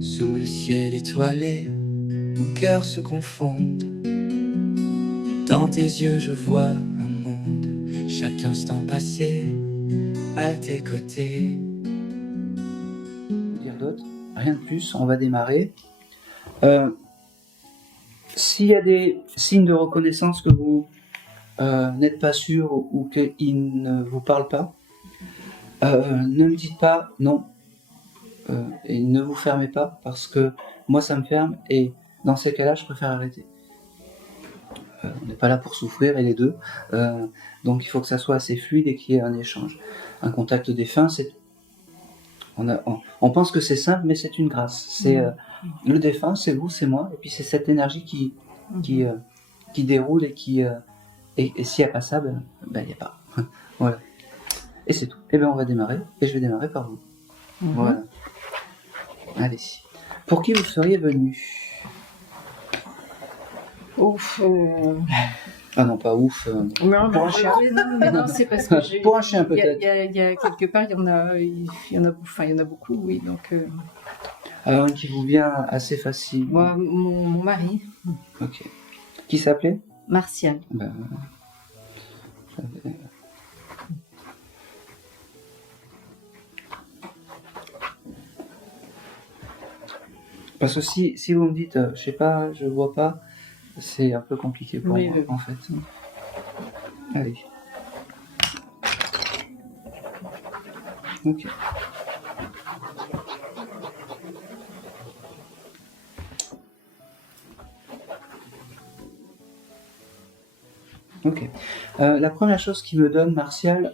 Sous le ciel étoilé, mon cœur se confond. Dans tes yeux je vois un monde, chaque instant passé à tes côtés. Dire d'autre, rien de plus, on va démarrer. S'il y a des signes de reconnaissance que vous n'êtes pas sûr ou qu'ils ne vous parlent pas, ne me dites pas non et ne vous fermez pas parce que moi ça me ferme et dans ces cas-là je préfère arrêter. On n'est pas là pour souffrir et les deux, donc il faut que ça soit assez fluide et qu'il y ait un échange. Un contact défunt, on pense que c'est simple mais c'est une grâce. C'est le défunt, c'est vous, c'est moi, et puis c'est cette énergie qui déroule et et s'il n'y a pas ça, ben il n'y a pas. Voilà. Et c'est tout. Et bien on va démarrer, et je vais démarrer par vous. Voilà. Allez. Pour qui vous seriez venu? Ouf. Ah non, pas ouf. Non, pour un chien. non, c'est parce que j'ai. Pour un chien peut-être. Il y a quelque part, il y en a beaucoup, oui. Donc. Alors un qui vous vient assez facile. Moi, mon mari. Ok. Qui s'appelait? Martial. Ben, parce que si vous me dites, je sais pas, je vois pas, c'est un peu compliqué pour moi, en fait. Allez. Ok. Ok. La première chose qui me donne, Martial,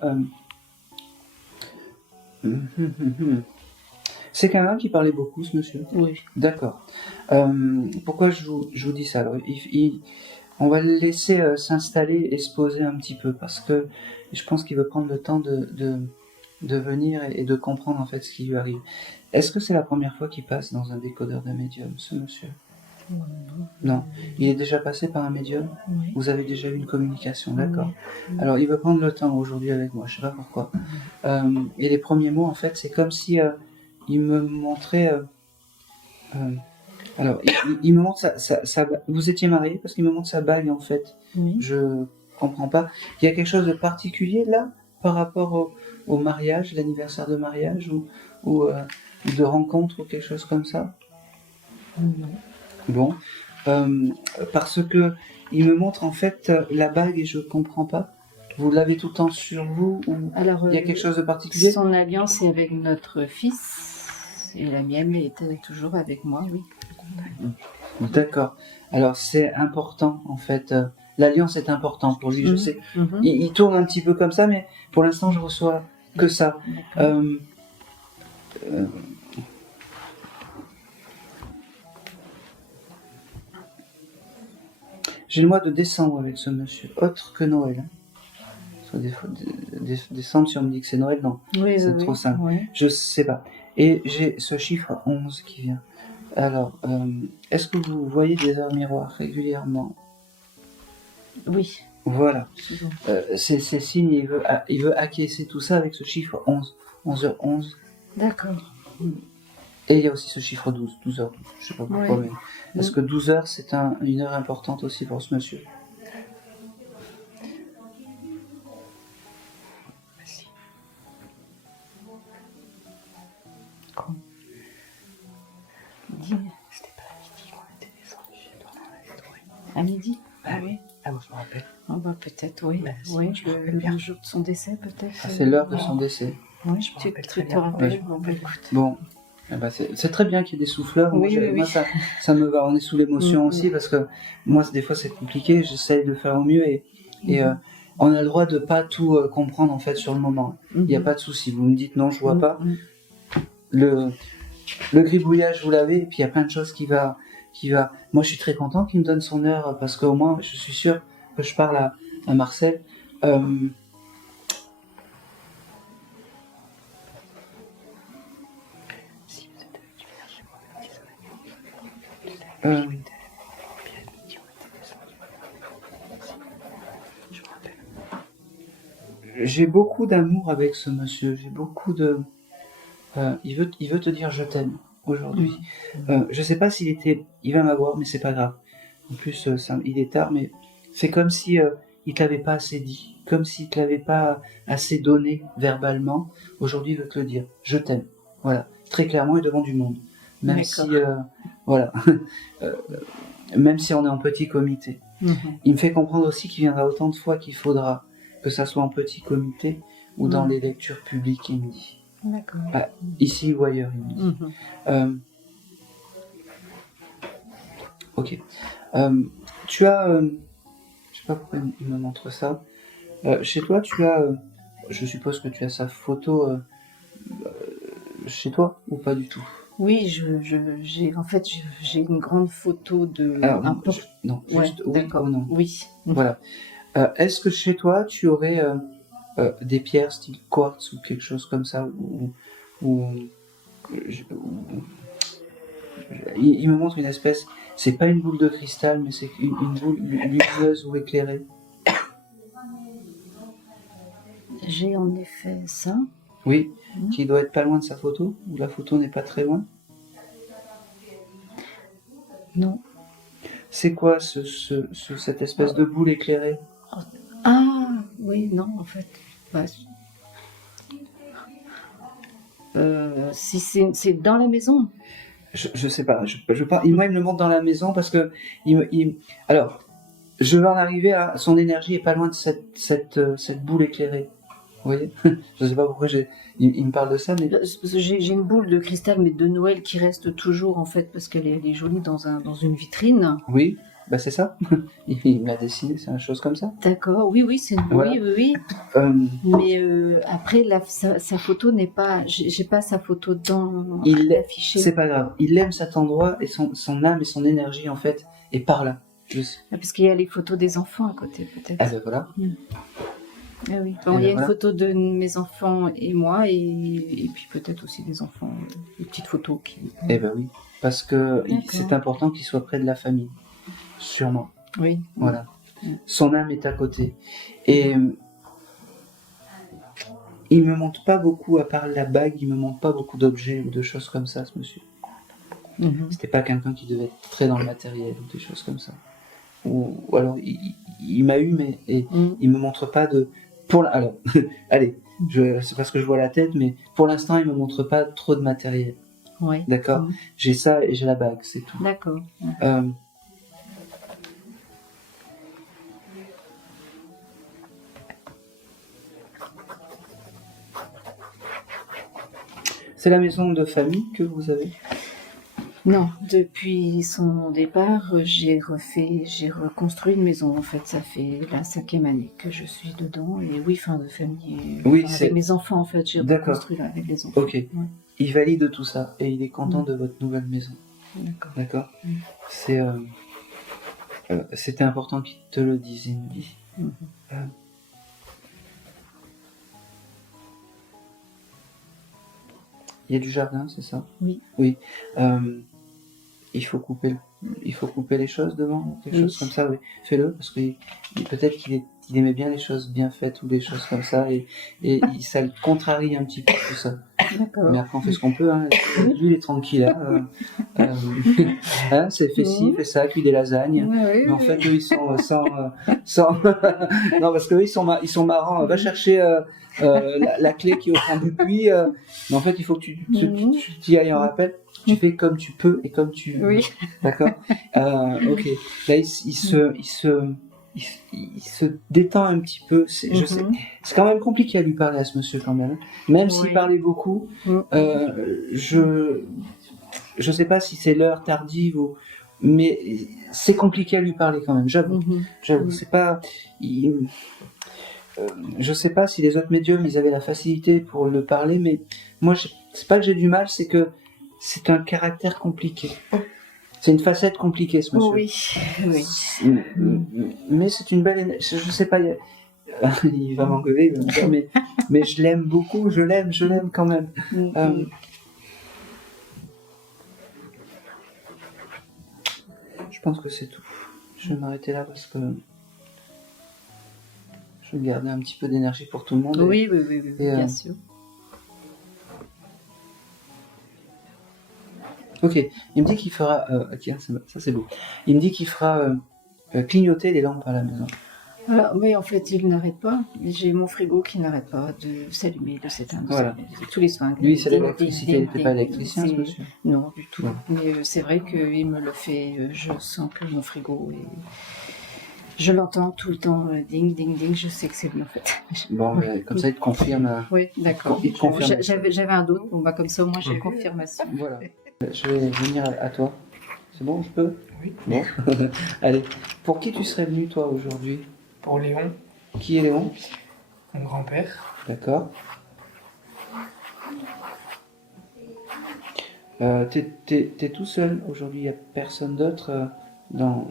c'est quand même qui parlait beaucoup, ce monsieur. Oui. D'accord. Pourquoi je vous dis ça? Alors, on va le laisser s'installer et se poser un petit peu, parce que je pense qu'il veut prendre le temps de venir et de comprendre en fait ce qui lui arrive. Est-ce que c'est la première fois qu'il passe dans un décodeur de médium, ce monsieur? Non. Il est déjà passé par un médium? Oui. Vous avez déjà eu une communication, d'accord. Oui. Alors, il veut prendre le temps aujourd'hui avec moi, je sais pas pourquoi. Et les premiers mots, en fait, c'est comme si il me montrait... alors, il me montre vous étiez mariés parce qu'il me montre sa bague, en fait. Oui. Je comprends pas. Il y a quelque chose de particulier, là, par rapport au mariage, l'anniversaire de mariage, ou de rencontre, ou quelque chose comme ça? Non. Bon, parce que il me montre en fait la bague et je comprends pas. Vous l'avez tout le temps sur vous ou Alors, il y a quelque chose de particulier? son alliance est avec notre fils et la mienne était toujours avec moi, oui. D'accord. Alors c'est important en fait. L'alliance est importante pour lui, je sais. Il tourne un petit peu comme ça, mais pour l'instant je reçois que ça. J'ai le mois de décembre avec ce monsieur, autre que Noël. Hein. Décembre, si on me dit que c'est Noël, non. Oui, c'est trop simple. Oui. Je sais pas. Et j'ai ce chiffre 11 qui vient. Alors, est-ce que vous voyez des heures miroirs régulièrement? Oui. Voilà. C'est signe, il veut acquiescer tout ça avec ce chiffre 11. 11h11. D'accord. Et il y a aussi ce chiffre 12, 12h12. Je sais pas pourquoi, mais est-ce que 12h c'est une heure importante aussi pour ce monsieur? C'était pas à midi qu'on était descendu. À midi? Ah oui. Ah, moi je me rappelle. Ah bah peut-être, oui. Bah, si, Oui, je me rappelle bien. le jour de son décès, peut-être. Ah, c'est l'heure de son décès. Oui, Je me tu rappelle très te bien. rappelles. Ouais, Bon, bah, écoute. Bon, eh ben c'est très bien qu'il y ait des souffleurs. Oui, Moi, ça me va. On est sous l'émotion aussi parce que moi, des fois, c'est compliqué. J'essaie de faire au mieux et on a le droit de pas tout comprendre en fait sur le moment. Il n'y a pas de souci. Vous me dites non, je vois pas. Le gribouillage, vous l'avez. Et puis il y a plein de choses qui va. Moi, je suis très content qu'il me donne son heure parce qu'au moins, je suis sûr que je parle à Marcel. J'ai beaucoup d'amour avec ce monsieur. J'ai beaucoup de. Il veut te dire je t'aime. aujourd'hui. Je sais pas il va m'avoir, mais c'est pas grave. En plus, il est tard, mais c'est comme si il te l'avait pas assez dit, comme s'il te l'avait pas assez donné verbalement. Aujourd'hui, il veut te le dire. Je t'aime. Voilà, très clairement et devant du monde. Même si, voilà, Euh, même si on est en petit comité. Il me fait comprendre aussi qu'il viendra autant de fois qu'il faudra, que ça soit en petit comité ou dans les lectures publiques, il me dit. D'accord. Ah, ici ou ailleurs, il me dit. Ok. Tu as, je sais pas pourquoi il me montre ça. Chez toi, tu as, je suppose que tu as sa photo chez toi ou pas du tout? Oui, j'ai une grande photo de Alors, un non, Ouais, juste oui d'accord. ou non. Oui. Voilà. Est-ce que chez toi, tu aurais des pierres style quartz ou quelque chose comme ça ou- il me montre une espèce, c'est pas une boule de cristal, mais c'est une boule lumineuse ou éclairée. J'ai en effet ça. Oui, qui doit être pas loin de sa photo, ou la photo n'est pas très loin. Non. C'est quoi cette espèce de boule éclairée? Ah, oui, non, en fait. Bah, si c'est dans la maison. Je sais pas, moi il me le montre dans la maison parce que alors, je vais en arriver à son énergie est pas loin de cette boule éclairée. Vous voyez? Je sais pas pourquoi il me parle de ça, mais J'ai une boule de cristal, mais de Noël qui reste toujours, en fait, parce qu'elle est jolie dans une vitrine. oui, bah c'est ça. Il me l'a dessiné, c'est une chose comme ça. D'accord, oui, c'est Voilà. oui. Mais après, sa photo n'est pas. J'ai pas sa photo affichée. C'est pas grave. Il aime cet endroit et son âme et son énergie en fait est par là. Parce qu'il y a les photos des enfants à côté, peut-être. Ah ben voilà. Ah oui. Bon, il y a une photo de mes enfants et moi, et puis peut-être aussi des enfants, des petites photos qui. Eh ben oui, parce que c'est important qu'il soit près de la famille, sûrement. Oui. Voilà. Son âme est à côté. Et il me montre pas beaucoup, à part la bague, il me montre pas beaucoup d'objets ou de choses comme ça, ce monsieur. C'était pas quelqu'un qui devait être très dans le matériel ou des choses comme ça. Ou alors il m'a eu, mais il me montre pas de. Alors, allez, c'est parce que je vois la tête, mais pour l'instant il me montre pas trop de matériel. Oui. D'accord. J'ai ça et j'ai la bague, c'est tout. D'accord. C'est la maison de famille que vous avez? Non, depuis son départ, j'ai reconstruit une maison. En fait, ça fait la 5e année que je suis dedans. Et oui, fin de famille. Oui, avec mes enfants, en fait, j'ai reconstruit là, avec les enfants. Ok. Ouais. Il valide tout ça et il est content de votre nouvelle maison. D'accord. C'était important qu'il te le dise, il me dit. Il y a du jardin, c'est ça? Oui. Oui. Il faut couper les choses devant, quelque chose comme ça, oui. Fais-le, parce que peut-être qu'il aimait bien les choses bien faites ou des choses comme ça, et ça le contrarie un petit peu tout ça. D'accord. Mais après on fait ce qu'on peut, hein. Lui il est tranquille, hein, c'est fait ci, fait ça, cuit des lasagnes. Mais en fait eux ils sont sans non, parce que eux ils sont marrants. Va chercher la clé qui est au fond du puits, mais en fait il faut que tu y ailles en rappel. Tu fais comme tu peux et comme tu veux. Oui. D'accord. Ok. Là, il se détend un petit peu. Je sais, c'est quand même compliqué à lui parler à ce monsieur quand même. Même s'il parlait beaucoup, je sais pas si c'est l'heure tardive ou, mais c'est compliqué à lui parler quand même. J'avoue. C'est pas. Je sais pas si les autres médiums ils avaient la facilité pour le parler, mais moi c'est pas que j'ai du mal, c'est que c'est un caractère compliqué. C'est une facette compliquée, ce monsieur. Oui. Mais c'est une belle énergie. Je sais pas, il va m'engueuler, il va me dire, mais je l'aime beaucoup, je l'aime quand même. Je pense que c'est tout. Je vais m'arrêter là parce que je veux garder un petit peu d'énergie pour tout le monde. Oui, bien sûr. Ok, il me dit qu'il fera... ok, ça c'est beau. Il me dit qu'il fera clignoter les lampes à la maison. Voilà, mais en fait, il n'arrête pas. J'ai mon frigo qui n'arrête pas de s'allumer, de s'éteindre, Voilà. tous les soins. Lui, c'est Ding, l'électricité, ding, il n'était ding, pas ding. électricien, ce C'est- monsieur. Non, du tout. Voilà. Mais c'est vrai qu'il me le fait. Je sens que mon frigo est... Je l'entends tout le temps, ding, ding, ding. Je sais que c'est lui en fait. Bon, comme ça, il te confirme. Oui, d'accord. Il te confirme. J'avais un doute. Bon, bah, comme ça, au moins, j'ai confirmation. Voilà. Je vais venir à toi. C'est bon, je peux? Oui. Bon. Allez. Pour qui tu serais venu, toi, aujourd'hui? Pour Léon, Qui est Léon? mon grand-père. D'accord. T'es tout seul aujourd'hui, il n'y a personne d'autre dans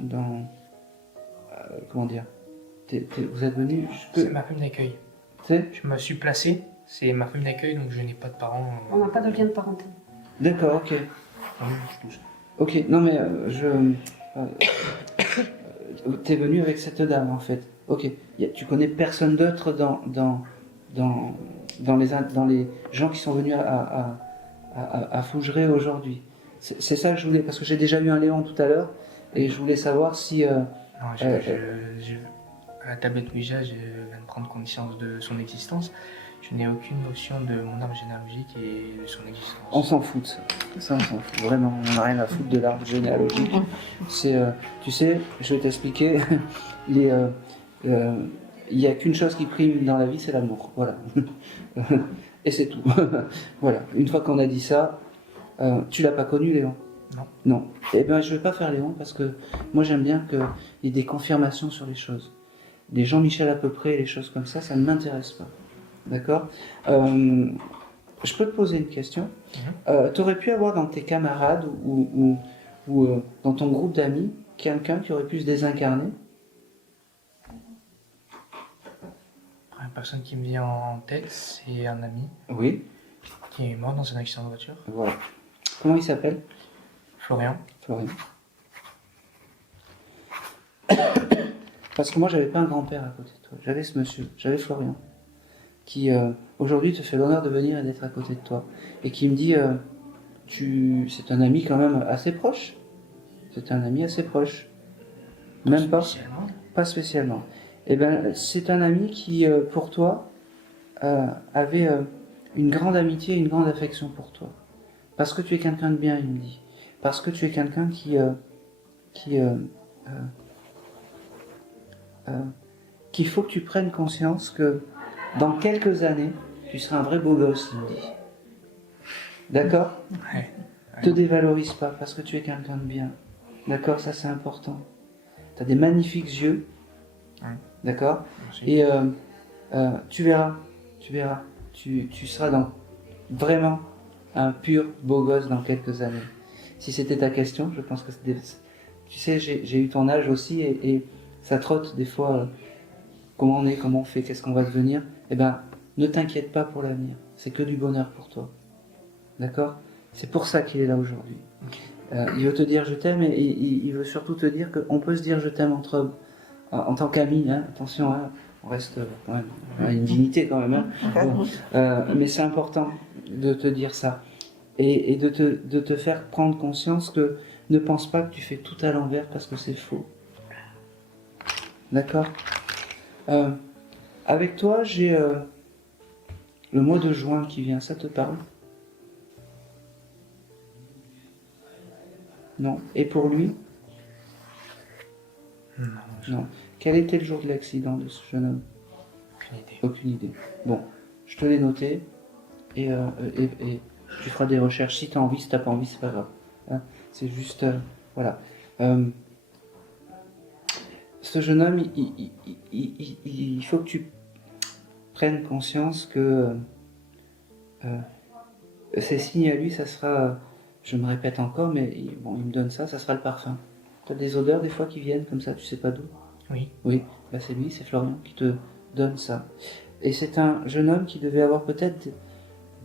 comment dire, vous êtes venu, C'est ma femme d'accueil. tu sais. Je me suis placé, c'est ma femme d'accueil, donc je n'ai pas de parents. On n'a pas de lien de parenté. D'accord, ok. Oui, je suis tout seul. Ok, non mais t'es venu avec cette dame en fait. Ok, tu connais personne d'autre dans les gens qui sont venus à Fougeray aujourd'hui. C'est ça que je voulais, parce que j'ai déjà eu un Léon tout à l'heure, et je voulais savoir si... Non, à la tablette Ouija, je viens de prendre conscience de son existence. Je n'ai aucune notion de mon arbre généalogique et de son existence. On s'en fout de ça. Ça, on s'en fout. Vraiment, on n'a rien à foutre de l'arbre généalogique. C'est, tu sais, je vais t'expliquer. Il n'y a qu'une chose qui prime dans la vie, c'est l'amour. Voilà. Et c'est tout. Voilà. Une fois qu'on a dit ça, tu l'as pas connu, Léon? Non. Non. Eh bien, je vais pas faire Léon parce que moi, j'aime bien qu'il y ait des confirmations sur les choses. Des Jean-Michel à peu près, les choses comme ça ne m'intéresse pas. D'accord? Je peux te poser une question. Tu aurais pu avoir dans tes camarades ou dans ton groupe d'amis quelqu'un qui aurait pu se désincarner? La personne qui me vient en tête, c'est un ami Oui. qui est mort dans un accident de voiture. Voilà. Comment il s'appelle? Florian. Florian. Parce que moi, j'avais pas un grand-père à côté de toi. J'avais ce monsieur, j'avais Florian, qui aujourd'hui te fait l'honneur de venir et d'être à côté de toi. Et qui me dit, c'est un ami quand même assez proche. C'est un ami assez proche. Même pas, Spécialement. pas spécialement. Eh ben, c'est un ami qui, pour toi, avait une grande amitié, une grande affection pour toi. Parce que tu es quelqu'un de bien, il me dit. Parce que tu es quelqu'un qu'il faut que tu prennes conscience que dans quelques années, tu seras un vrai beau gosse, il me dit. D'accord? Ouais. Te dévalorise pas parce que tu es quelqu'un de bien. D'accord? Ça, c'est important. Tu as des magnifiques yeux. Ouais. D'accord? Merci. Et tu verras. Tu seras vraiment un pur beau gosse dans quelques années. Si c'était ta question, je pense que c'était... Tu sais, j'ai eu ton âge aussi et ça trotte des fois. Comment on est, comment on fait, qu'est-ce qu'on va devenir? Eh ben, ne t'inquiète pas pour l'avenir. C'est que du bonheur pour toi. D'accord? C'est pour ça qu'il est là aujourd'hui. Il veut te dire je t'aime et il veut surtout te dire qu'on peut se dire je t'aime entre hommes. En tant qu'amis, hein, attention, hein, on reste quand même, on a une dignité quand même. Hein. Bon, mais c'est important de te dire ça. Et de te faire prendre conscience que ne pense pas que tu fais tout à l'envers parce que c'est faux. D'accord? Avec toi, j'ai le mois de juin qui vient, ça te parle? Non. Et pour lui? Non, Non. Quel était le jour de l'accident de ce jeune homme? aucune idée. Aucune idée. Bon, je te l'ai noté et tu feras des recherches si tu as envie, si tu n'as pas envie, c'est pas grave. Hein, c'est juste, voilà. Ce jeune homme, il faut que tu prennes conscience que ses signes à lui, ça sera, je me répète encore, mais bon, il me donne ça sera le parfum. Tu as des odeurs des fois qui viennent comme ça, tu sais pas d'où? Oui. Oui, bah c'est lui, c'est Florian qui te donne ça. Et c'est un jeune homme qui devait avoir peut-être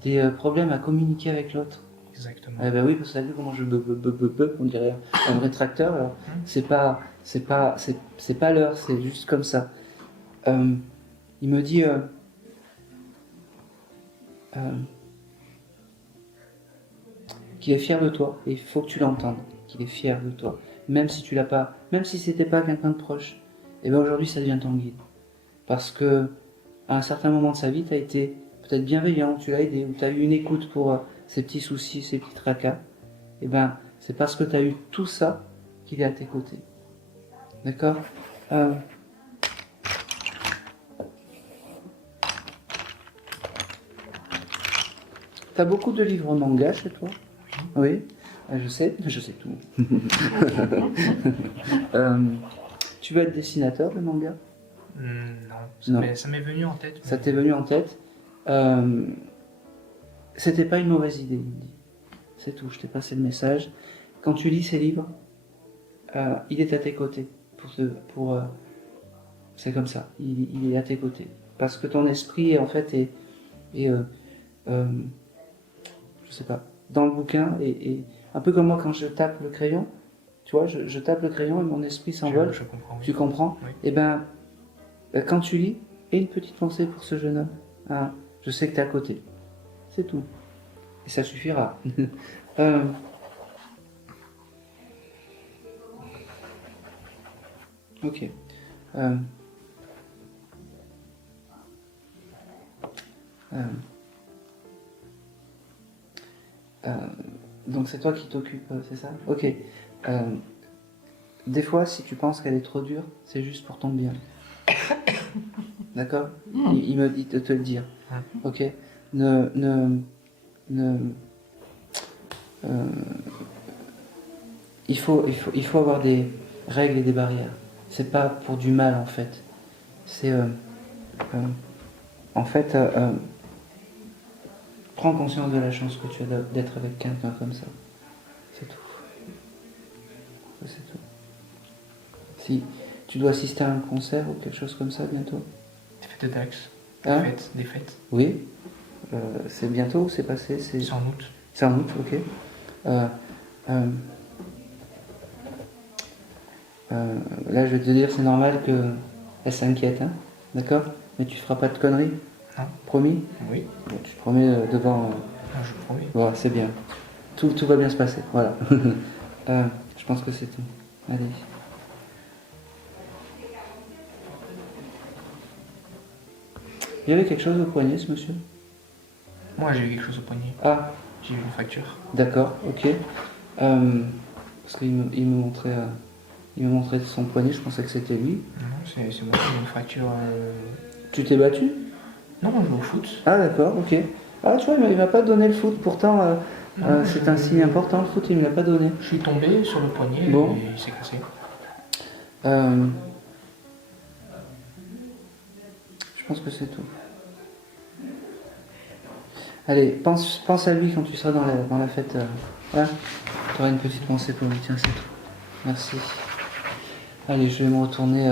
des problèmes à communiquer avec l'autre. Exactement. Eh ben oui, parce que t'as vu comment je on dirait un vrai tracteur. Alors, c'est pas l'heure, c'est juste comme ça. Il me dit qu'il est fier de toi. Et il faut que tu l'entendes, qu'il est fier de toi. Même si tu l'as pas, même si c'était pas quelqu'un de proche, et bien aujourd'hui ça devient ton guide. Parce que à un certain moment de sa vie, tu as été peut-être bienveillant, tu l'as aidé, ou tu as eu une écoute pour ses petits soucis, ses petits tracas. Et ben c'est parce que tu as eu tout ça qu'il est à tes côtés. D'accord? T'as beaucoup de livres manga chez toi? Oui. Je sais tout. Tu veux être dessinateur de manga? Non, ça m'est venu en tête. Ça t'est venu en tête. C'était pas une mauvaise idée, il me dit. C'est tout, je t'ai passé le message. Quand tu lis ces livres, il est à tes côtés. C'est comme ça, il est à tes côtés. Parce que ton esprit, en fait, est je sais pas, dans le bouquin, et un peu comme moi quand je tape le crayon, tu vois, je tape le crayon et mon esprit s'envole. Je comprends. Oui. Tu comprends? Oui. Et ben, quand tu lis, aie une petite pensée pour ce jeune homme. Hein, je sais que tu es à côté. C'est tout. Et ça suffira. Ok. Donc c'est toi qui t'occupes, c'est ça? Ok. Des fois, si tu penses qu'elle est trop dure, c'est juste pour ton bien. D'accord? Il me dit de te le dire. Ok? Il faut avoir des règles et des barrières. C'est pas pour du mal en fait. C'est en fait prends conscience de la chance que tu as d'être avec quelqu'un comme ça. C'est tout. C'est tout. Si tu dois assister à un concert ou quelque chose comme ça bientôt. Des fêtes de Dax. Hein? Des fêtes. Oui. C'est bientôt ou c'est passé? C'est en août. C'est en août, ok. Là, je vais te dire, c'est normal qu'elle s'inquiète, hein, d'accord? Mais tu ne feras pas de conneries? Non. Promis? Oui. Bon, tu te promets devant... Non, je promets. Voilà, c'est bien. Tout va bien se passer, voilà. Je pense que c'est tout. Allez. Il y avait quelque chose au poignet, ce monsieur? Moi, j'ai eu quelque chose au poignet. Ah, J'ai eu une fracture. d'accord, ok. Parce qu'il me montrait son poignet, je pensais que c'était lui. Non, c'est moi qui ai eu une fracture. Tu t'es battu? Non, on joue au foot. Ah d'accord, ok. Ah tu vois, il m'a pas donné le foot, pourtant c'est un signe important, le foot, il me l'a pas donné. Je suis tombé sur le poignet Bon. et il s'est cassé. Je pense que c'est tout. Allez, pense à lui quand tu seras dans la fête. Tu auras une petite pensée pour lui, tiens, c'est tout. Merci. Allez, je vais me retourner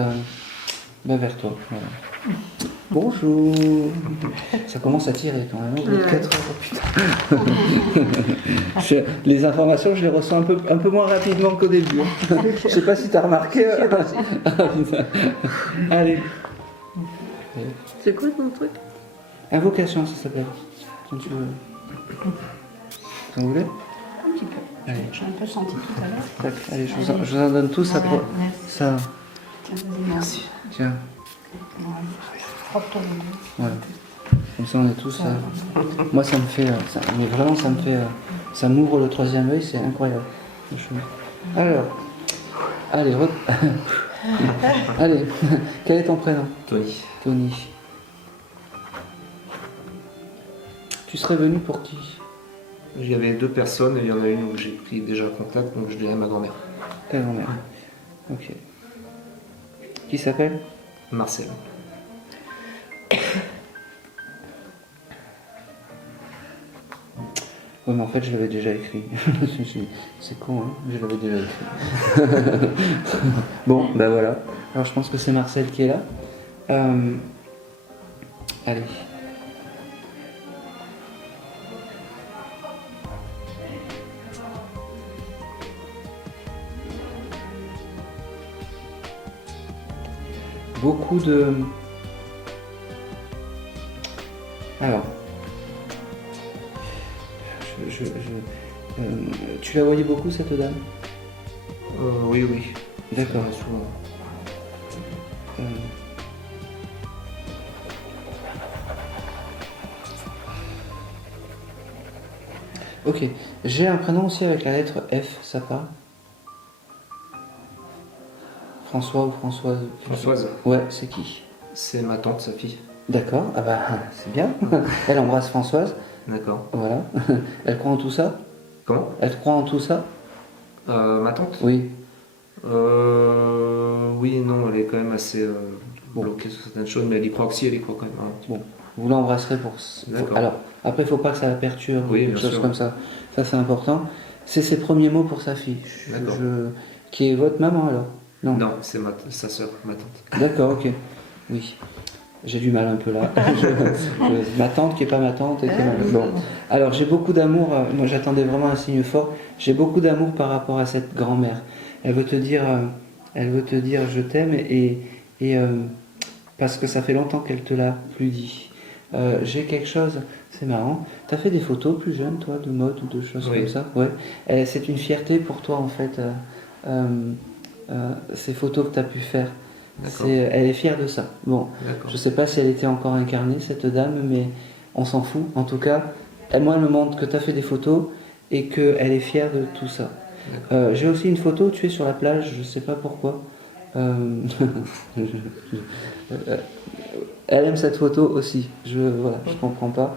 vers toi. Voilà. Bonjour. Ça commence à tirer quand même. Au bout de 4 heures, putain. Les informations, je les reçois un peu moins rapidement qu'au début. Hein. Je sais pas si tu as remarqué. Allez. C'est quoi ton truc? Invocation, ça s'appelle. Quand tu veux. Vous voulez? Un petit peu. Allez. J'ai un peu senti tout à l'heure. Tac, allez, je vous en donne tous. Voilà, Ça. merci. Ça. Tiens, vas-y, merci. Tiens. Voilà. Propre le dos. Voilà. Comme ça, on est tous. Moi, ça me fait. Mais vraiment, ça me fait. Ça m'ouvre le troisième œil, c'est incroyable. Alors. Allez, allez. Quel est ton prénom? Tony. Tony. Tu serais venu pour qui? Il y avait 2 personnes et il y en a une où j'ai pris déjà contact, donc je dirais ma grand-mère. Ta grand-mère. Ok. Qui s'appelle? Marcel. Oui, mais en fait, je l'avais déjà écrit. C'est con, hein? Je l'avais déjà écrit. Bon, ben voilà. Alors, je pense que c'est Marcel qui est là. Allez. Beaucoup de... Alors... Tu la voyais beaucoup cette dame? Oui, oui. D'accord. Ouais, souvent. Euh, Ok, j'ai un prénom aussi avec la lettre F, ça parle? François ou Françoise? Françoise, Ouais, c'est qui? c'est ma tante, sa fille. D'accord, ah bah c'est bien. Elle embrasse Françoise, D'accord. voilà. Elle croit en tout ça? Comment? Elle croit en tout ça? Ma tante? Oui. Oui et non, elle est quand même assez Bon. bloquée sur certaines choses, mais elle y croit aussi, elle y croit quand même. Un petit peu. Bon, vous l'embrasserez pour... D'accord. Alors, après, il faut pas que ça la perturbe ou Oui, quelque bien chose sûr. comme ça. Ça, c'est important. C'est ses premiers mots pour sa fille. D'accord. Qui est votre maman, alors? Non. Non, c'est sa sœur, ma tante. D'accord, ok. Oui. J'ai du mal un peu là. Ma tante qui est pas ma tante et qui est mal. Bon. Alors, j'ai beaucoup d'amour. Moi, j'attendais vraiment un signe fort. J'ai beaucoup d'amour par rapport à cette grand-mère. Elle veut te dire je t'aime et parce que ça fait longtemps qu'elle te l'a plus dit. J'ai quelque chose, c'est marrant. T'as fait des photos plus jeunes, toi, de mode ou de choses Oui. comme ça? Ouais. C'est une fierté pour toi, en fait, ces photos que tu as pu faire. D'accord. Elle est fière de ça. Bon, D'accord. je sais pas si elle était encore incarnée, cette dame, mais on s'en fout. En tout cas, elle me montre que tu as fait des photos et qu'elle est fière de tout ça. J'ai aussi une photo où tu es sur la plage, je sais pas pourquoi. Elle aime cette photo aussi. Voilà, je comprends pas.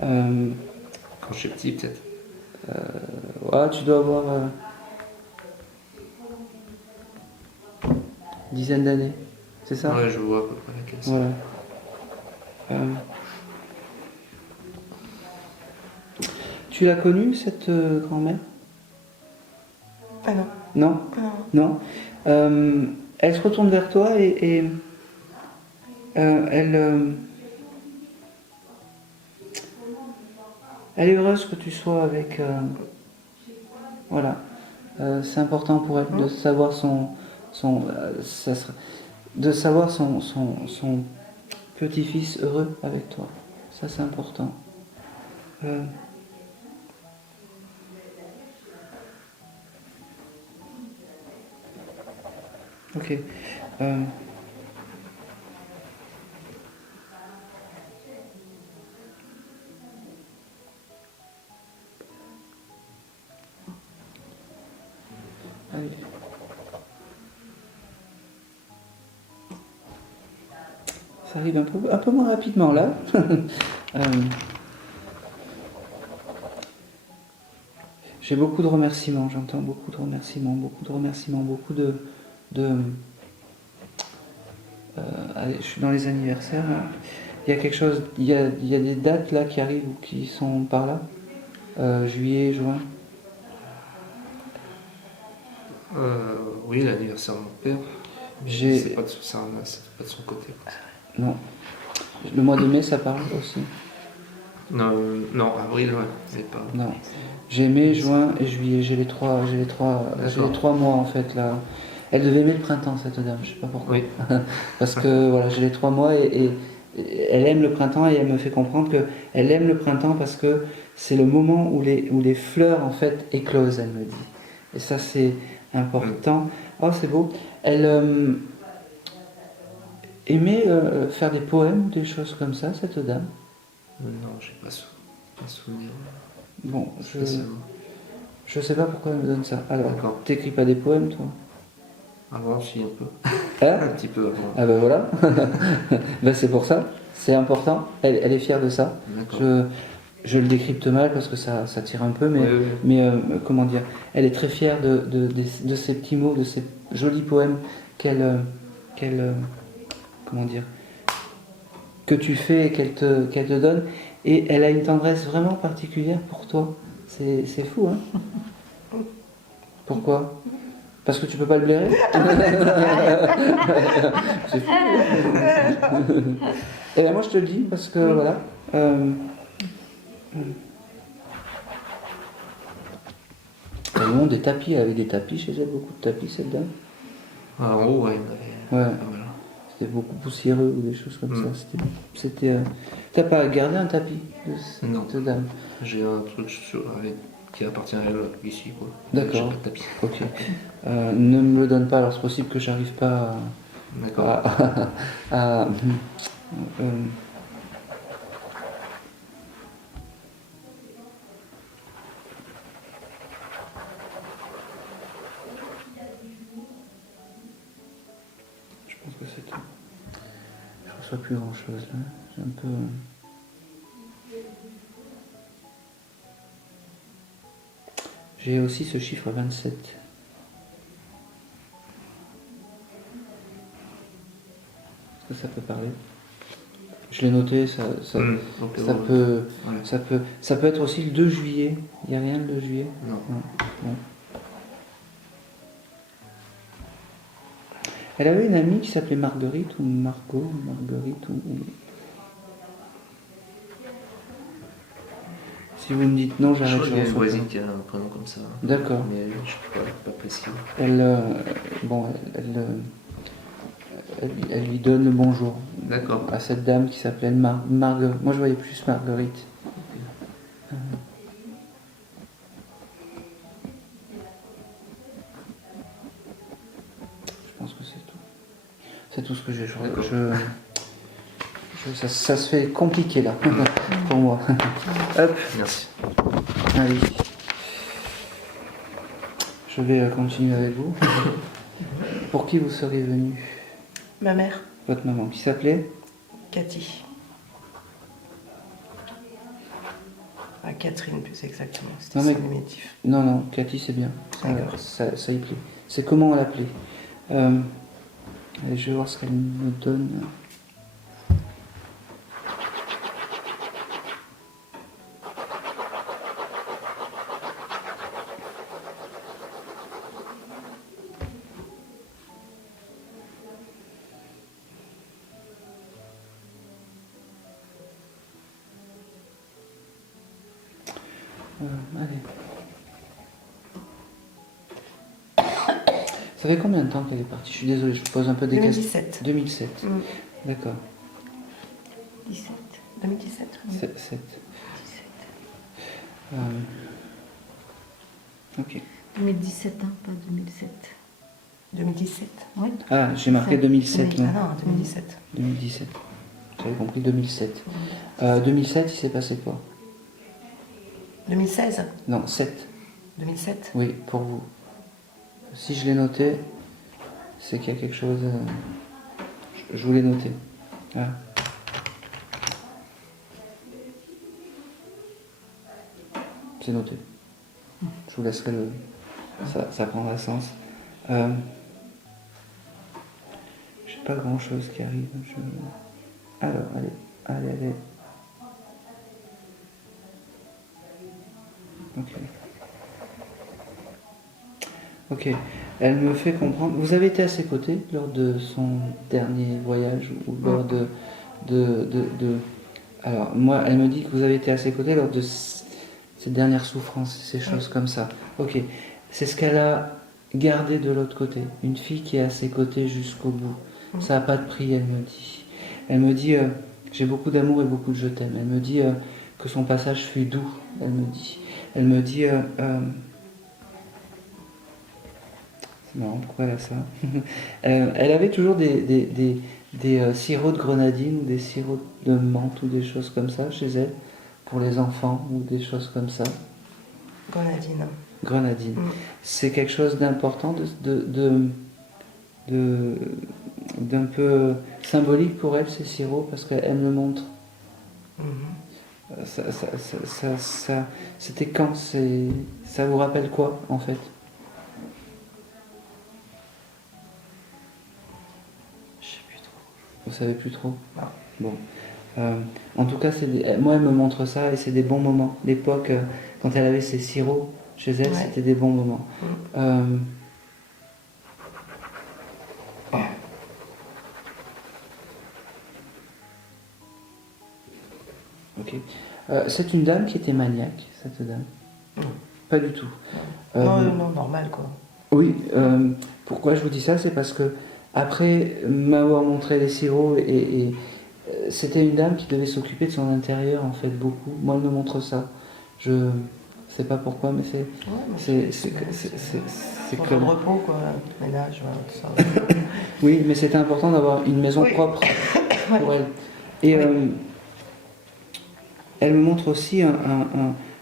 Quand je suis petit, peut-être. Ouais, tu dois avoir une dizaine d'années, c'est ça? Ouais, je vois à peu près laquelle c'est. Voilà. Tu l'as connue, cette grand-mère? Ah non. Non? Non. Non. Elle se retourne vers toi et elle est heureuse que tu sois avec... voilà. C'est important pour elle de savoir de savoir son petit-fils heureux avec toi. Ça, c'est important. Ok. Allez. Ça arrive un peu moins rapidement là. J'ai beaucoup de remerciements, j'entends beaucoup de remerciements, beaucoup de allez, je suis dans les anniversaires. Là. Il y a quelque chose, il y a des dates là qui arrivent ou qui sont par là. Juillet, juin. Oui, l'anniversaire de mon père. C'est pas de son côté. Non. Le mois de mai, ça parle aussi. Non, avril, ouais, c'est pas. Non. J'ai mai, juin et juillet. J'ai les trois mois en fait là. Elle devait aimer le printemps, cette dame. Je sais pas pourquoi. Oui. Parce que voilà, j'ai les 3 mois et elle aime le printemps et elle me fait comprendre que elle aime le printemps parce que c'est le moment où les fleurs en fait éclosent. Elle me dit. Et ça c'est important. Oh, c'est beau. Elle aimait faire des poèmes, des choses comme ça, cette dame. Non, j'ai pas souvenir. Bon, Spécialement. je sais pas pourquoi elle me donne ça. Alors, D'accord. t'écris pas des poèmes, toi? Avant, si, un peu. Hein? Un petit peu avant. Ah ben voilà. Ben c'est pour ça. C'est important. Elle est fière de ça. D'accord. Je le décrypte mal parce que ça tire un peu, mais, Oui. mais comment dire, elle est très fière de ces petits mots, de ces jolis poèmes qu'elle comment dire, que tu fais et qu'elle te donne. Et elle a une tendresse vraiment particulière pour toi. C'est fou, hein? Pourquoi? Parce que tu peux pas le blairer? C'est fou. Et bien moi je te le dis parce que voilà. Le monde des tapis, elle avait des tapis chez elle, beaucoup de tapis cette dame. En haut, ouais, il y en avait. Ouais. Voilà. C'était beaucoup poussiéreux ou des choses comme ça. C'était. T'as pas gardé un tapis de cette Non. dame? J'ai un truc avec qui appartient à elle ici, quoi. D'accord. J'ai pas de tapis. Ok. Ne me le donne pas, alors c'est possible que j'arrive pas D'accord. à- Je pense que c'est tout. Je reçois plus grand chose là. J'ai un peu. J'ai aussi ce chiffre 27. Est-ce que ça peut parler? Je l'ai noté, Donc, ça peut, ouais. ça peut être aussi le 2 juillet. Il n'y a rien le 2 juillet? Non. Non. Elle avait une amie qui s'appelait Marguerite ou Marguerite ou... Si vous me dites non, Je j'arrête. crois qu'il y a une reçois voisine pas. qui a un prénom comme ça. D'accord. Mais je ne peux pas précis. Elle lui donne le bonjour D'accord. à cette dame qui s'appelait Marguerite. Moi, je voyais plus Marguerite. Je pense que c'est tout. C'est tout ce que j'ai. D'accord. Ça se fait compliqué là, pour moi. Hop, Merci. allez. Je vais continuer avec vous. Pour qui vous seriez venu? Ma mère, Votre maman, qui s'appelait? Cathy. Ah, Catherine, plus exactement. C'était Non, mais- son diminutif. Non, Cathy, c'est bien. D'accord. Ça y plaît. C'est comment on l'appelait. Allez, je vais voir ce qu'elle me donne. Allez. Ça fait combien de temps qu'elle est partie? Je suis désolé, je vous pose un peu des questions. 2017. 2007. Mm. D'accord. 17. 2017. oui. 7. 17. Ok. 2017, hein, pas 2007. 2017. Oui. Ah, j'ai marqué Ça- 2007, oui. non? Ah non, 2017. 2017. J'avais compris 2007. 2007, il s'est passé quoi? 2016. Non, 7. 2007. Oui, pour vous. Si je l'ai noté, c'est qu'il y a quelque chose. Je vous l'ai noté. Ah. C'est noté. Je vous laisserai le. Ça prendra sens. Je n'ai pas grand chose qui arrive. Alors, allez. Ok. Elle me fait comprendre. Vous avez été à ses côtés lors de son dernier voyage ou lors de. Alors, moi, elle me dit que vous avez été à ses côtés lors de ces dernières souffrances, ces choses comme ça. Ok. C'est ce qu'elle a gardé de l'autre côté. Une fille qui est à ses côtés jusqu'au bout. Ça n'a pas de prix, elle me dit. Elle me dit j'ai beaucoup d'amour et beaucoup de je t'aime. Elle me dit que son passage fut doux. Elle me dit. Elle me dit. C'est marrant, pourquoi elle a ça? Elle avait toujours des sirops de grenadine ou des sirops de menthe ou des choses comme ça chez elle, pour les enfants ou des choses comme ça. Grenadine. Grenadine. Mm. C'est quelque chose d'important, d'un peu symbolique pour elle, ces sirops, parce qu'elle me le montre. Mhm. C'était quand? Ça vous rappelle quoi, en fait? Je sais plus trop. Vous savez plus trop? Non. Bon. En tout cas, moi, elle me montre ça et c'est des bons moments. L'époque, quand elle avait ses sirops chez elle, Ouais. c'était des bons moments. Ok. C'est une dame qui était maniaque, cette dame? Non. Pas du tout. Non, normal quoi. Oui, pourquoi je vous dis ça? C'est parce que après m'avoir montré les sirops et c'était une dame qui devait s'occuper de son intérieur en fait beaucoup. Moi, elle me montre ça. sais pas pourquoi, mais c'est Pour comme... le repos, quoi, ménage, voilà, tout ça. Oui, mais c'était important d'avoir une maison Oui. propre pour elle. Et Oui. elle me montre aussi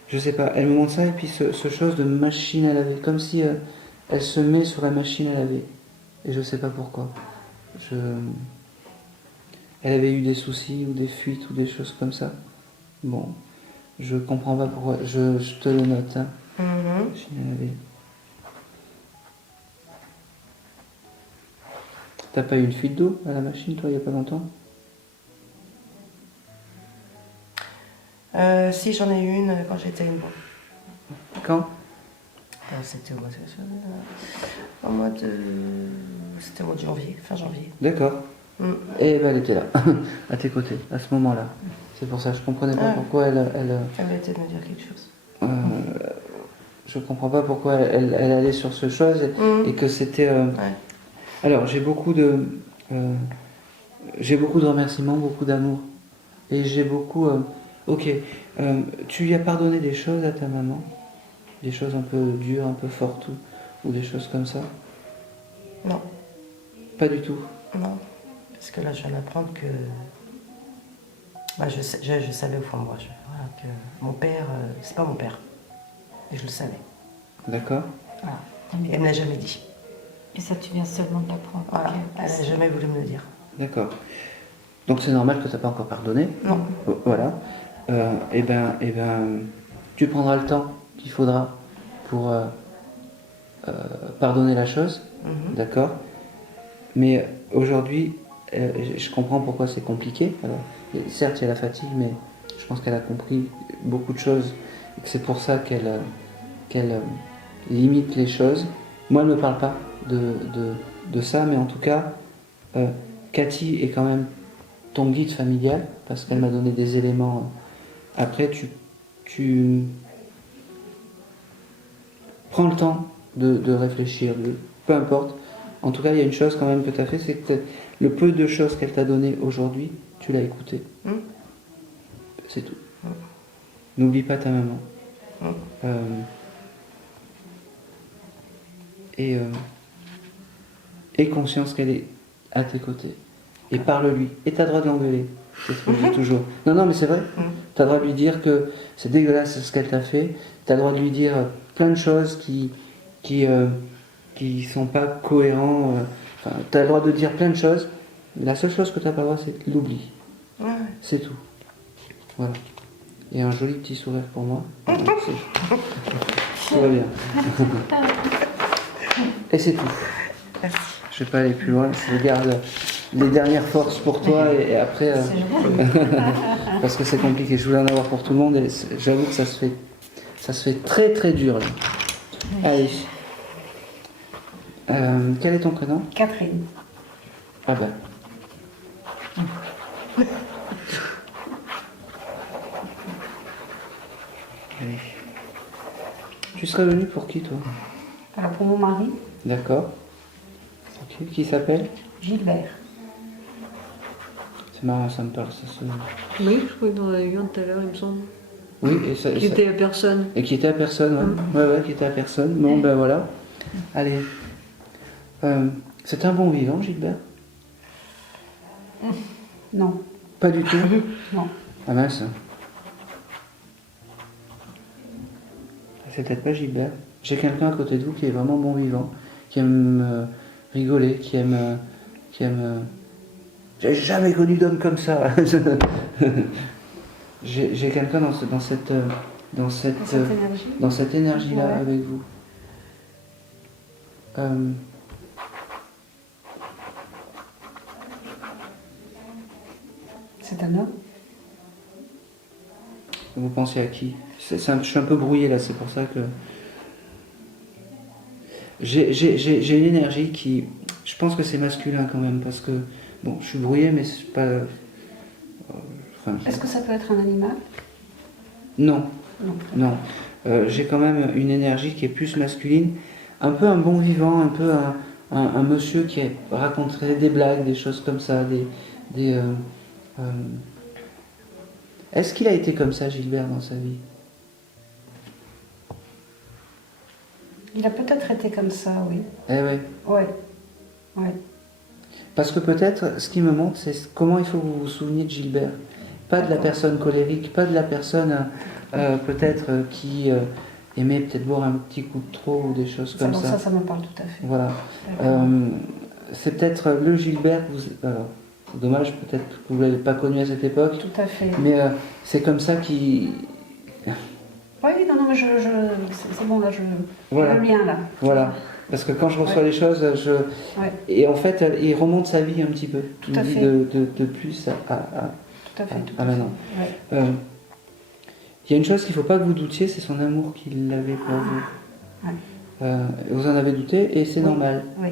je sais pas, elle me montre ça et puis ce chose de machine à laver, comme si elle se met sur la machine à laver. Et je sais pas pourquoi. Elle avait eu des soucis ou des fuites ou des choses comme ça. Bon, je comprends pas pourquoi. Je te le note. Hein. Mhm. Machine à laver. T'as pas eu une fuite d'eau à la machine, toi, il y a pas longtemps? Si, j'en ai eu une quand j'étais une fois. Quand? C'était au mois de... C'était au mois de janvier, fin janvier. D'accord. Mm. Et ben elle était là, à tes côtés, à ce moment-là. C'est pour ça, je comprenais pas Ah. pourquoi elle Elle va essayer de me dire quelque chose. je comprends pas pourquoi elle allait sur ce chose et que c'était. Ouais. Alors j'ai beaucoup de remerciements, beaucoup d'amour et j'ai beaucoup. Ok, tu lui as pardonné des choses à ta maman, des choses un peu dures, un peu fortes ou des choses comme ça? Non, Pas du tout. non. Parce que là, je viens d'apprendre que... Bah, je savais au fond de moi voilà, que mon père, c'est pas mon père. Et je le savais. D'accord. Voilà. Et elle ne l'a jamais dit. Et ça, tu viens seulement de l'apprendre. Voilà. Ok. Elle n'a jamais voulu me le dire. D'accord. Donc c'est normal que tu n'as pas encore pardonné. Non. Voilà. Eh ben, tu prendras le temps qu'il faudra pour pardonner la chose. Mhm. D'accord. Mais aujourd'hui, je comprends pourquoi c'est compliqué. Alors, certes, il y a la fatigue, mais je pense qu'elle a compris beaucoup de choses et que c'est pour ça qu'elle limite les choses. Moi, elle ne me parle pas de ça, mais en tout cas, Cathy est quand même ton guide familial parce qu'elle m'a donné des éléments. Après, tu prends le temps de réfléchir, peu importe. En tout cas, il y a une chose quand même que tu as fait, c'est que le peu de choses qu'elle t'a donné aujourd'hui, tu l'as écouté. Mm. C'est tout. Mm. N'oublie pas ta maman. Mm. Aie conscience qu'elle est à tes côtés. Et parle-lui. Et tu as le droit de l'engueuler. C'est ce que je dis toujours. Non, mais c'est vrai. Tu as le droit de lui dire que c'est dégueulasse ce qu'elle t'a fait. Tu as le droit de lui dire plein de choses qui sont pas cohérents. Tu as le droit de dire plein de choses. La seule chose que tu n'as pas le droit, c'est l'oubli. Ouais. C'est tout. Voilà. Et un joli petit sourire pour moi. Tout va bien. Et c'est tout. Merci. Je vais pas aller plus loin. Je garde les dernières forces pour toi et après... parce que c'est compliqué. Je voulais en avoir pour tout le monde et j'avoue que ça se fait très très dur là. Allez. Quel est ton prénom? Catherine. Ah ben. Allez. Tu serais venu pour qui toi? Alors pour mon mari, D'accord. Ok. Qui s'appelle? Gilbert. C'est marrant, ça me parle. Ça Oui, je crois qu'il y en a eu un tout à l'heure, il me semble. Oui, et ça, Qui était à personne. et qui était à personne, ouais. Ouais, qui était à personne. Bon, ben voilà. Allez. C'est un bon vivant, Gilbert? Non, Pas du tout. non. Ah mince. C'est peut-être pas Gilbert. J'ai quelqu'un à côté de vous qui est vraiment bon vivant, qui aime rigoler, qui aime. J'ai jamais connu d'homme comme ça. J'ai quelqu'un dans cette énergie. dans cette énergie-là Ouais. avec vous. C'est un homme. Vous pensez à qui? Je suis un peu brouillé là, c'est pour ça que... J'ai une énergie qui... Je pense que c'est masculin quand même, parce que... Bon, je suis brouillé, mais c'est pas... enfin, Est-ce que ça peut être un animal? non, Non. non. J'ai quand même une énergie qui est plus masculine, un peu un bon vivant, un peu un monsieur qui raconterait des blagues, des choses comme ça, Est-ce qu'il a été comme ça, Gilbert, dans sa vie? Il a peut-être été comme ça, oui. Eh ouais. Ouais. Ouais. Parce que peut-être, ce qui me manque, c'est comment il faut que vous vous souveniez de Gilbert. Pas de la personne colérique, pas de la personne peut-être qui aimait peut-être boire un petit coup de trop ou des choses comme ça. Ça me parle tout à fait. Voilà. D'accord. C'est peut-être le Gilbert que vous... c'est dommage peut-être que vous ne l'avez pas connu à cette époque, Tout à fait. mais c'est comme ça qui... Oui, non, mais c'est bon, là, Voilà. le lien, là. Voilà. Parce que quand je reçois les choses, Ouais. et en fait, il remonte sa vie un petit peu. Tout Il à me dit fait. de plus à Tout à fait, tout à à fait. maintenant. Ouais. Il y a une chose qu'il ne faut pas que vous doutiez, c'est son amour qu'il avait pour vous. Ouais. Vous en avez douté, et c'est Oui. normal. Oui.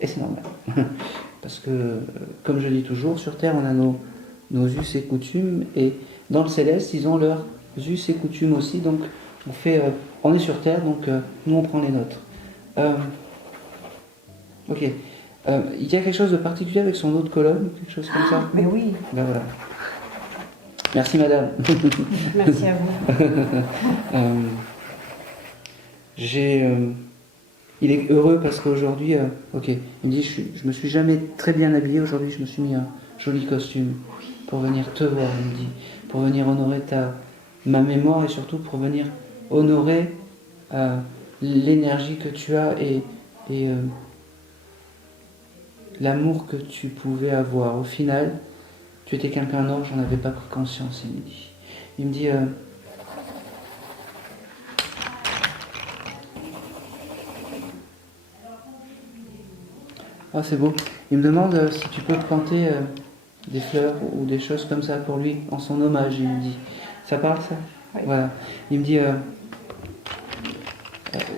Et c'est normal. Parce que, comme je dis toujours, sur Terre, on a nos us et coutumes, et dans le céleste, ils ont leurs us et coutumes aussi, donc on est sur Terre, donc nous on prend les nôtres. Ok. Il y a quelque chose de particulier avec son autre colonne, quelque chose comme ça? Mais oui, Ben voilà. Merci madame. merci à vous. Il est heureux parce qu'aujourd'hui, ok, il me dit je me suis jamais très bien habillé, aujourd'hui je me suis mis un joli costume pour venir te voir, il me dit, pour venir honorer ma mémoire et surtout pour venir honorer l'énergie que tu as et l'amour que tu pouvais avoir. Au final, tu étais quelqu'un d'autre, j'en avais pas pris conscience, il me dit. Il me dit... Ah, c'est beau. Il me demande si tu peux planter des fleurs ou des choses comme ça pour lui, en son hommage, il me dit. Ça parle, ça? Oui. Voilà. Il me dit...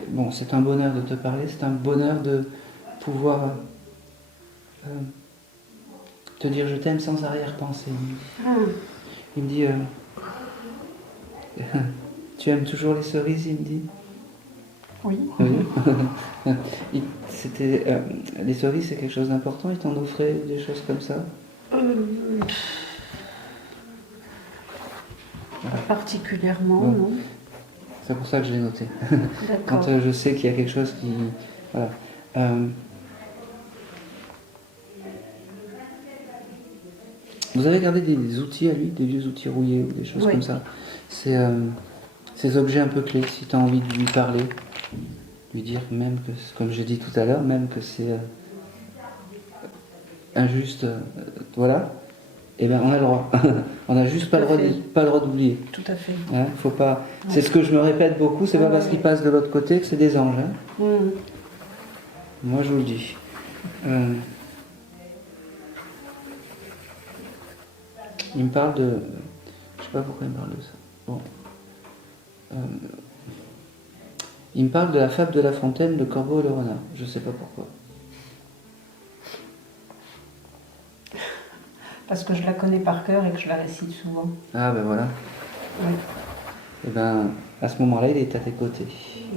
bon, c'est un bonheur de te parler, c'est un bonheur de pouvoir te dire je t'aime sans arrière-pensée. Il me dit... tu aimes toujours les cerises, il me dit. Oui. Oui. Les cerises, c'est quelque chose d'important, il t'en offrait des choses comme ça? Particulièrement, Bon. non. C'est pour ça que je l'ai noté. D'accord. Quand je sais qu'il y a quelque chose qui... Voilà. Vous avez gardé des outils à lui, des vieux outils rouillés ou des choses Oui. comme ça. C'est ces objets un peu clés, si tu as envie de lui parler, lui dire même que, comme j'ai dit tout à l'heure, même que c'est injuste, voilà, et bien on a le droit. On n'a juste pas le droit d'oublier. Tout à fait. Hein, faut pas... C'est ce que je me répète beaucoup, c'est pas parce qu'ils passent de l'autre côté que c'est des anges. Hein. Moi je vous le dis. Il me parle de... Je sais pas pourquoi il me parle de ça. Bon. Il me parle de la fable de La Fontaine, de Corbeau et le renard. Je sais pas pourquoi. Parce que je la connais par cœur et que je la récite souvent. Ah ben voilà. Oui. Et ben à ce moment-là, il est à tes côtés.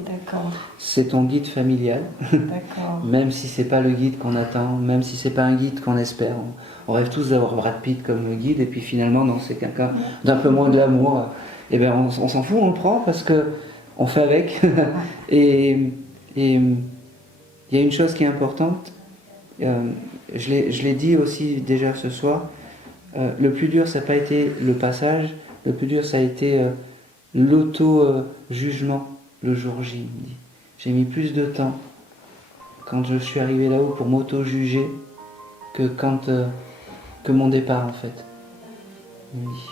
D'accord. C'est ton guide familial. D'accord. Même si c'est pas le guide qu'on attend, même si c'est pas un guide qu'on espère. On rêve tous d'avoir Brad Pitt comme guide et puis finalement non, c'est quelqu'un d'un peu moins de l'amour. Et ben on s'en fout, on le prend parce que on fait avec. Et il y a une chose qui est importante. Je l'ai dit aussi déjà ce soir. Le plus dur, ça n'a pas été le passage. Le plus dur, ça a été l'auto-jugement le jour J. Il me dit. J'ai mis plus de temps quand je suis arrivé là-haut pour m'auto-juger que mon départ en fait. Il me dit.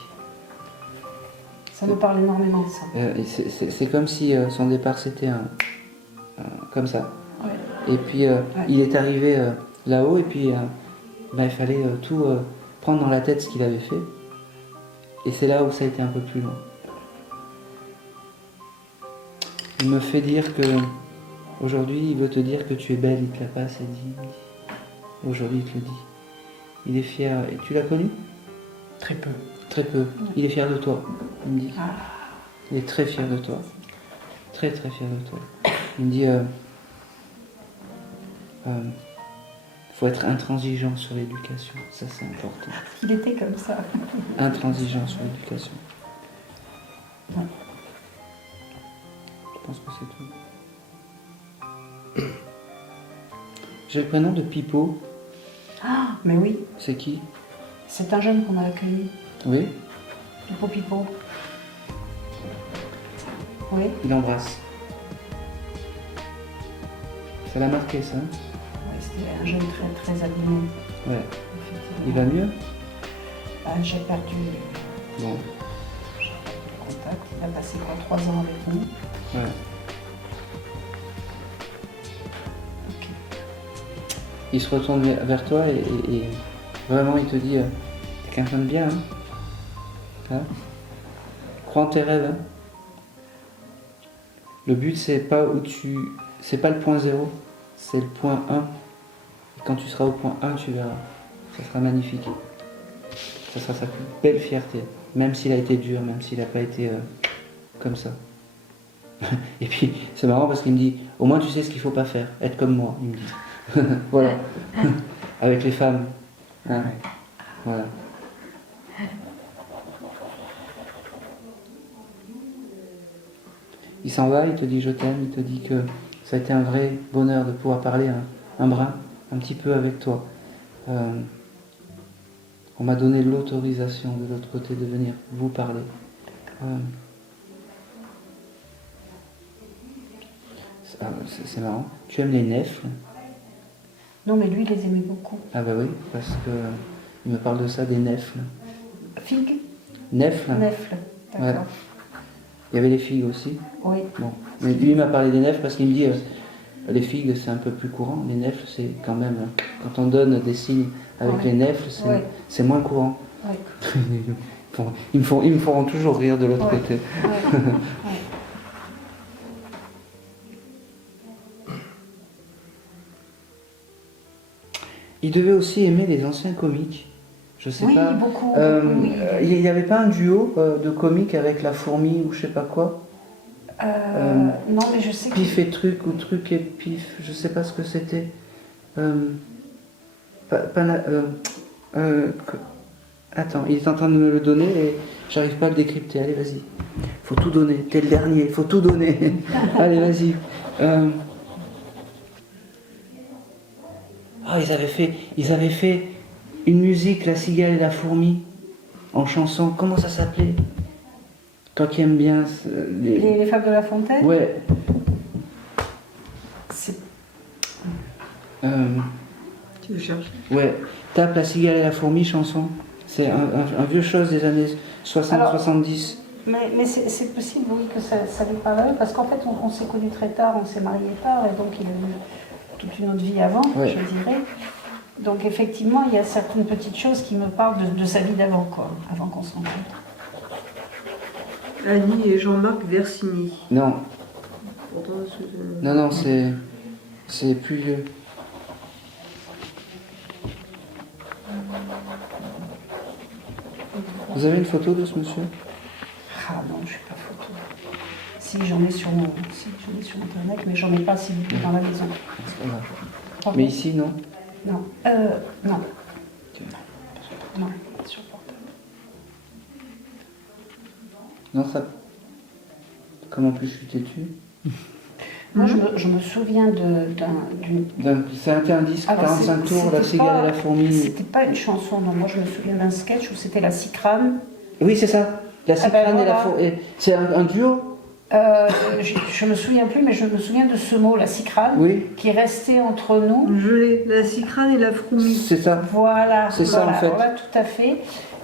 Ça me parle énormément de ça. C'est comme si son départ c'était comme ça. Ouais. Et puis il est arrivé là-haut et puis il fallait tout prendre dans la tête ce qu'il avait fait. Et c'est là où ça a été un peu plus long. Il me fait dire que aujourd'hui il veut te dire que tu es belle, il te l'a pas assez dit. Aujourd'hui il te le dit. Il est fier. Et tu l'as connu? Très peu. Très peu. Il est fier de toi, il me dit. Ah. Il est très fier de toi. Très très fier de toi. Il me dit faut être intransigeant sur l'éducation. Ça c'est important. Il était comme ça. Intransigeant sur l'éducation. Ouais. Je pense que c'est tout. J'ai le prénom de Pipo. Ah, mais oui, C'est qui? c'est un jeune qu'on a accueilli. Oui, Pipo Pipo. Oui, il embrasse. Ça l'a marqué, ça? ouais, c'était un jeune très, très abîmé, Ouais. effectivement. Il va mieux? Ah, j'ai perdu Bon, le contact. Il a passé quoi, 3 ans avec nous. ouais. Ok. Il se retourne vers toi et vraiment il te dit t'es quelqu'un de bien, hein? Hein? Crois en tes rêves, hein? Le but c'est pas c'est pas le point 0, c'est le point 1. Quand tu seras au point 1, tu verras. Ça sera magnifique. Ça sera sa plus belle fierté. Même s'il a été dur, même s'il n'a pas été comme ça. Et puis c'est marrant parce qu'il me dit au moins tu sais ce qu'il faut pas faire, être comme moi, il me dit. Voilà. Avec les femmes. Hein? Voilà. Il s'en va, il te dit je t'aime, il te dit que ça a été un vrai bonheur de pouvoir parler un brin, un petit peu avec toi. On m'a donné l'autorisation de l'autre côté de venir vous parler. C'est marrant. Tu aimes les nefles? Non, mais lui, il les aimait beaucoup. Ah bah oui, parce que il me parle de ça, des nefles. Figues? Nefles? Nefles, d'accord. Ouais. Il y avait les figues aussi. Oui. Bon. Mais lui il m'a parlé des nefles parce qu'il me dit les figues c'est un peu plus courant, les nefles c'est quand même quand on donne des signes avec Ouais. les nefles c'est moins courant. Ouais. Ils me feront toujours rire de l'autre Ouais. côté. Ouais. Ouais. Il devait aussi aimer les anciens comiques. Je sais Oui, pas. beaucoup. Oui. Il n'y avait pas un duo de comiques avec la fourmi ou je sais pas quoi. Non, mais je sais que... Pif et truc ou truc et pif, je sais pas ce que c'était. Attends, il est en train de me le donner et j'arrive pas à le décrypter. Allez, vas-y. Faut tout donner. T'es le dernier, faut tout donner. Allez, vas-y. Ils avaient fait une musique, La cigale et la fourmi, en chanson. Comment ça s'appelait? Toi qui aimes bien Les Fables de La Fontaine? Ouais. C'est... Tu le cherches. Ouais. Tape La cigale et la fourmi, chanson. C'est un vieux chose des années 60-70. Mais c'est possible, oui, que ça lui parle, parce qu'en fait, on s'est connus très tard, on s'est mariés tard, et donc il a eu toute une autre vie avant, Ouais. je dirais. Donc effectivement, il y a certaines petites choses qui me parlent de sa vie d'avant, quoi, avant qu'on se rencontre. Annie et Jean-Marc Versini. Non, Pourtant, c'est... non, c'est plus vieux. Vous avez une photo de ce monsieur? Ah non, je suis pas photo. Si, j'en ai sur Internet, mais j'en ai pas, s'il vous plaît, dans la maison. C'est pas grave. Pardon. Mais ici, non? Non. Non. Non, sur portable. Non, ça... Comment plus je suis têtu? Moi, je me souviens d'une... C'est un disque, Alors, 45 tours, La c'était cigale pas- et la fourmi. C'était pas une chanson, non. Moi, je me souviens d'un sketch où c'était la Cicrane. Oui, c'est ça. La cicrane et la voilà. fourmi. C'est un duo? Je me souviens plus, mais je me souviens de ce mot, la Cicrane, Oui, qui restait entre nous. Je l'ai, la Cicrane et la Froumi. c'est ça. Voilà, C'est ça, voilà, en fait. voilà, tout à fait.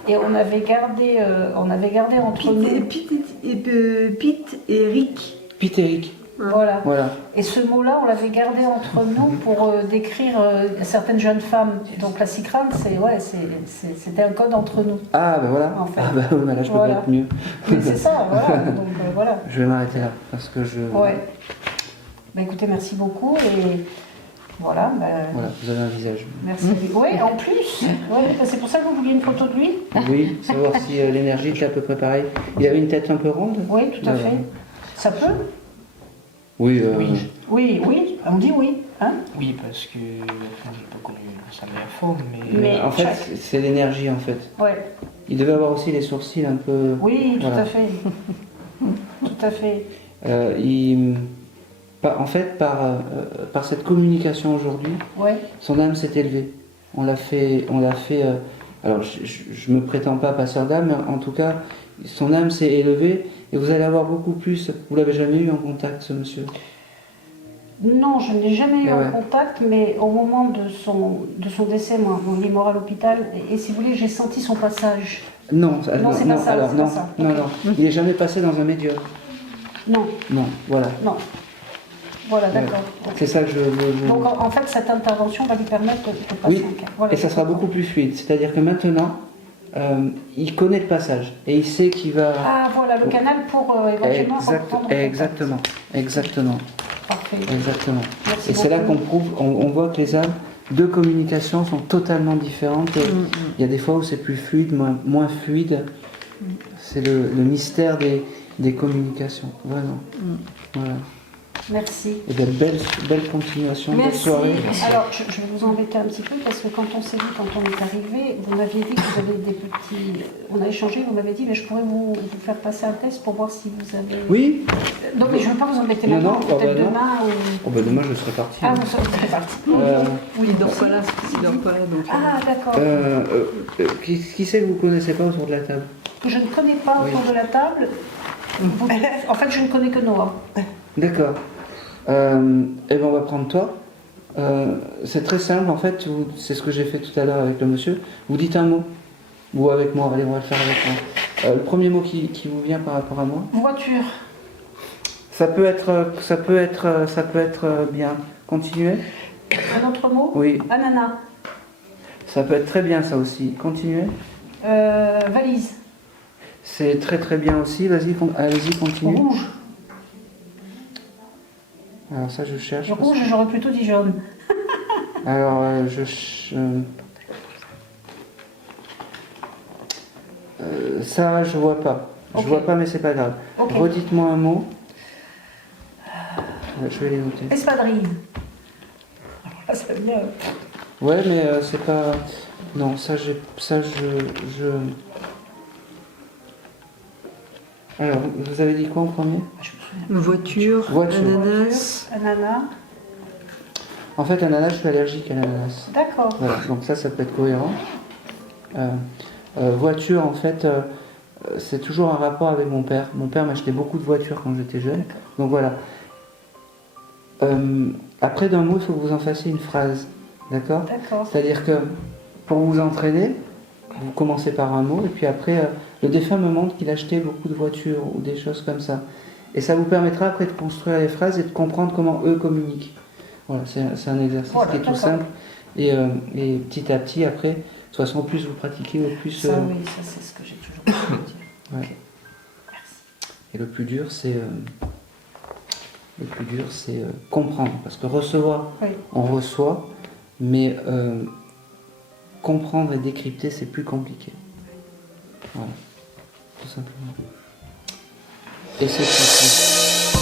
Et on avait gardé entre nous. Pete et Rick. Pitérique. Voilà. Voilà. Et ce mot-là, on l'avait gardé entre nous pour décrire certaines jeunes femmes. Donc la Cicrane, c'était un code entre nous. Ah, ben voilà. En fait. Ah, ben voilà, je peux Voilà. pas être mieux. Mais c'est ça, voilà. Donc voilà. Je vais m'arrêter là, parce que je... Ouais. Bah, écoutez, merci beaucoup. Et voilà. Voilà, vous avez un visage. Merci. Oui, en plus. Ouais, bah, c'est pour ça que vous vouliez une photo de lui? Oui, savoir si l'énergie était à peu près pareille. Il avait une tête un peu ronde? Oui, tout à Voilà. fait. Ça peut? Oui, Oui, on dit oui. Hein? Oui, parce que j'ai pas connu sa meilleure forme, mais Mais en fait, chaque- c'est l'énergie, en fait. Ouais. Il devait avoir aussi les sourcils un peu... Oui, tout Voilà. à fait. Tout à fait. En fait, par cette communication aujourd'hui, Ouais. son âme s'est élevée. On l'a fait. Alors, je me prétends pas passeur d'âme, mais en tout cas, son âme s'est élevée et vous allez avoir beaucoup plus. Vous l'avez jamais eu en contact, ce monsieur? Non, je n'ai jamais eu Ah ouais. en contact, mais au moment de son décès, moi, il est mort à l'hôpital, et si vous voulez, j'ai senti son passage. Non, Non, c'est pas ça, alors, c'est non, pas ça. non, Ok. non. Il n'est jamais passé dans un médium. Non, Non, voilà. non. Voilà, Ouais. d'accord. C'est ça que je veux. Donc en fait, cette intervention va lui permettre de passer Oui, un cap. Voilà, et ça sera beaucoup plus fluide. C'est-à-dire que maintenant, il connaît le passage et il sait qu'il va. Ah, voilà, le canal pour éventuellement reprendre contact. Exactement, exactement, Parfait. exactement. Merci Et c'est là beaucoup. qu'on prouve, on voit que les âmes de communication sont totalement différentes. Il y a des fois où c'est plus fluide, moins fluide. C'est le mystère des communications, vraiment. Voilà. Merci. Et bien, belle continuation, belle Merci. soirée. Alors, je vais vous embêter un petit peu parce que quand on s'est vu, quand on est arrivé, vous m'aviez dit que vous avez des petits. On a échangé, vous m'avez dit, mais je pourrais vous faire passer un test pour voir si vous avez. Oui. Non, mais je ne veux pas vous embêter Non, maintenant, non, peut-être bah non. demain ou. Oh ben demain je serai parti. Ah, vous serez parti. Oui, il dort pas là, il dort pas là, donc. Ah, d'accord. Qui c'est que vous connaissez pas autour de la table? Je ne connais pas autour de la table. En fait, je ne connais que Noah. D'accord. Eh ben on va prendre toi. C'est très simple en fait, c'est ce que j'ai fait tout à l'heure avec le monsieur. Vous dites un mot. Ou avec moi, allez, on va le faire avec moi. Le premier mot qui vous vient par rapport à moi. Voiture. Ça peut être bien. Continuez. Un autre mot. Oui. Ananas. Ça peut être très bien ça aussi. Continuez. Valise. C'est très très bien aussi. Allez-y, continuez. Rouge. Alors ça je cherche. Rouge, j'aurais plutôt dit jaune. Alors ça je vois pas. Je Ok. vois pas mais c'est pas grave. Ok. Redites-moi un mot. Je vais les noter. Espadrille. Alors là, ça vient. Ouais mais c'est pas. Non ça je. Alors vous avez dit quoi en premier? Je me souviens. Voiture, Voiture. ananas. Ananas. En fait ananas je suis allergique à l'ananas. D'accord. Voilà donc ça peut être cohérent. Voiture en fait c'est toujours un rapport avec mon père. Mon père m'achetait beaucoup de voitures quand j'étais jeune. Donc voilà. Après d'un mot, il faut que vous en fassiez une phrase. D'accord? D'accord. C'est-à-dire que pour vous entraîner, vous commencez par un mot et puis après, le défunt me montre qu'il achetait beaucoup de voitures ou des choses comme ça. Et ça vous permettra après de construire les phrases et de comprendre comment eux communiquent. Voilà, c'est un exercice Voilà, qui est tout d'accord. simple. Et petit à petit, après, de toute façon, plus vous pratiquez, au plus... Ça, oui, ça c'est ce que j'ai toujours voulu dire. Ouais. Ok. Merci. Et le plus dur, c'est comprendre. Parce que recevoir, Oui. on reçoit, mais comprendre et décrypter, c'est plus compliqué. Voilà, tout simplement. Et c'est tout.